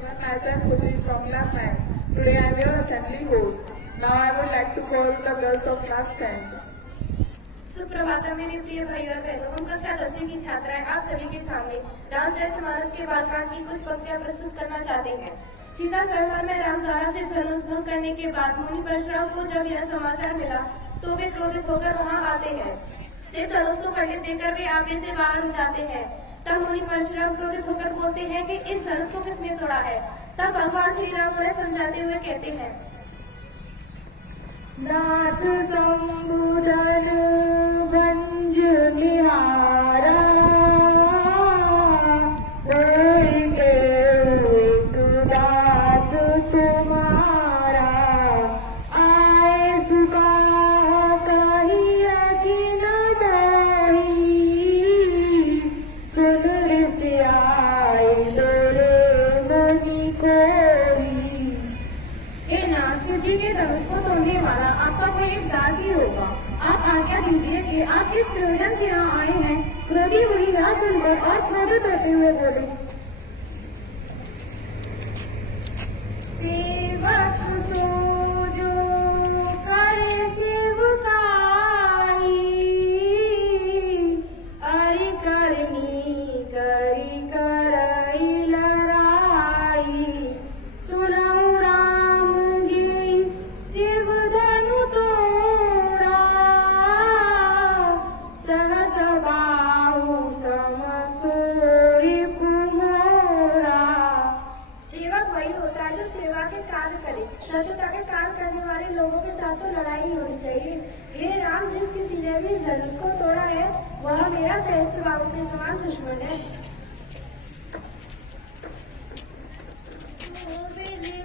present myself Khushi from class 9. Today I am your assembly host. Now I would like to call the girls of class 10. सुप्रभात मेरे प्रिय भाई और बहनों, हम कक्षा 10वीं की छात्राएं आप सभी के सामने रामचरितमानस के बालकांड की कुछ पंक्तियां प्रस्तुत करना चाहते हैं। सीता स्वयंवर में राम द्वारा से धनुष भंग करने के बाद मुनि परशुराम को जब यह समाचार मिला तो वे क्रोधित होकर वहां आते हैं। सिर्फ धनुष को पंडित देकर वे आपे से बाहर हो जाते हैं। तब मुनि परशुराम क्रोधित होकर बोलते हैं कि इस धनुष को किसने तोड़ा है। तब भगवान श्री राम उन्हें समझाते हुए कहते हैं, नाथ संबुधन भंज निहारा दात तुम्हारा आए सुखा कही अखिल दही सुन ऋषियाई लोरे मुनि कोई। हे नाथ, शिव जी के धनुष को तोड़ने वाला आपका कोई एक दास ही होगा। आप आज्ञा दीजिए कि आप किस प्रयोजन से यहाँ आए हैं। क्रोधी हुई यह सुनकर और क्रोधित होते हुए बोले, सेवक सो जो करे सेवकाई अरि करनी करी करई लड़ाई सुनऊ राम जी शिव धनु तोड़ा सहस बाहु समसूरि कुमोरा। सेवक वही होता है जो सेवा के कार्य करे। सत्यता के कार्य करने वाले लोगों के साथ तो लड़ाई नहीं होनी चाहिए। हे राम, जिस किसी ने भी इस धनुष को तोड़ा है वह मेरा सहस्त्र बाहु के समान दुश्मन है।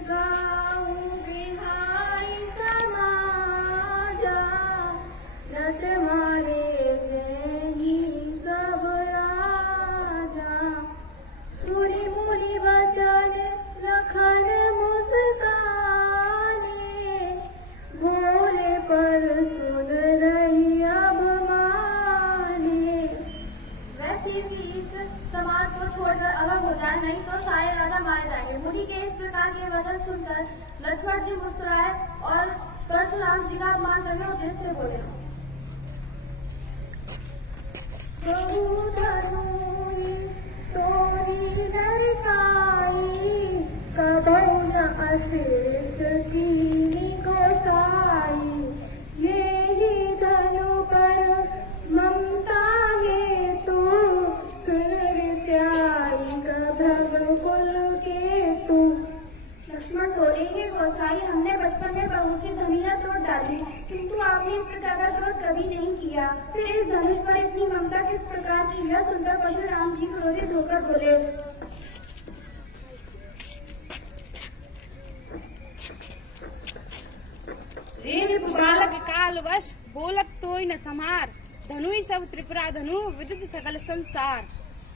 गाऊ बिहाई समाजा नच मारे जही सब राजा सुनी मुनि वचन लखन मुस्काने भोले पर सुन रही अब माने। वैसे भी इस समाज को छोड़कर अलग हो जाए, नहीं तो सारे राजा मारे जाएंगे। मुनि के इस प्रकार के वचन सुनकर लक्ष्मण जी मुस्कुराए और परशुराम जी का अपमान करने उद्देश्य से बोले, बहु धनुई तोरी लड़काई कबहु न अशेष कीनी गोसाई। यही धनु पर ममता हेतु सुन ऋषियाई कभव कुल केतु। लक्ष्मण बोले, हे गोसाई, हमने बचपन में बहुत सी धनुषा तोड़ डाली, किंतु आपने इस प्रकार का क्रोध कभी नहीं किया। फिर इस धनुष पर इतनी ममता किस प्रकार की। यह सुनकर परशुराम जी क्रोधित होकर बोले, रे बालक कालवश बोलक तोय न समार धनुई सब त्रिपुरा धनु विदित सकल संसार।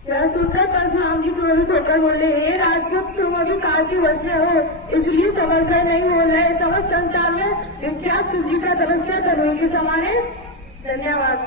यह सुनकर परशुराम जी क्रोधित होकर बोले, हे राजपुत्र, तुम अभी काल के वश में हो, इसलिए समझकर नहीं बोल रहे। समस्त संसार में विख्यात शिव जी का धनुष क्या धनुष के समान है। धन्यवाद।